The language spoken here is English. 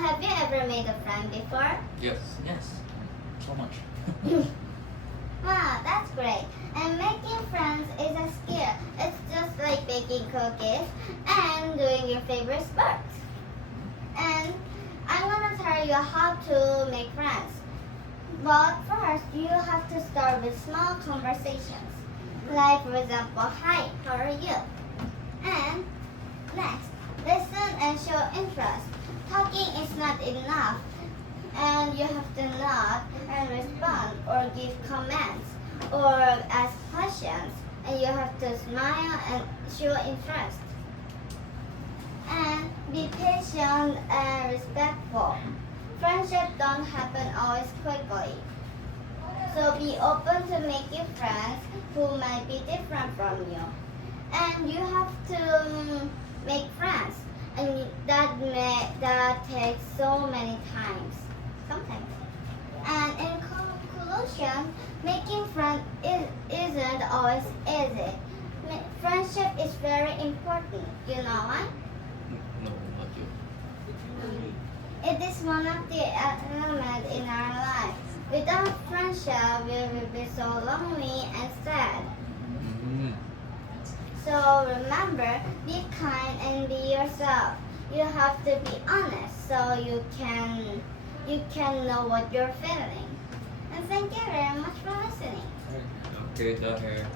have you ever made a friend before? Yes. Yes. So much. Wow, that's great. And making friends is a skill. It's just like baking cookies and doing your favorite sports. And I'm gonna tell you how to make friends. But first, you have to start with small conversations. Like, for example, hi, how are you? And next, listen and show interest. Talking is not enough, and you have to nod and respond or give comments or ask questions, and you have to smile and show interest. And be patient and respectful. Friendships don't happen always quickly. So be open to making friends who might be different from you. And you have to make friends. And that takes so many times. Sometimes. And in conclusion, making friends isn't always easy. Friendship is very important. You know why? No, not you. It is one of the elements in our life. Without friendship, we will be so lonely and sad. Mm. So remember, be kind and be yourself. You have to be honest so you can know what you're feeling. And thank you very much for listening. Okay, Dahir.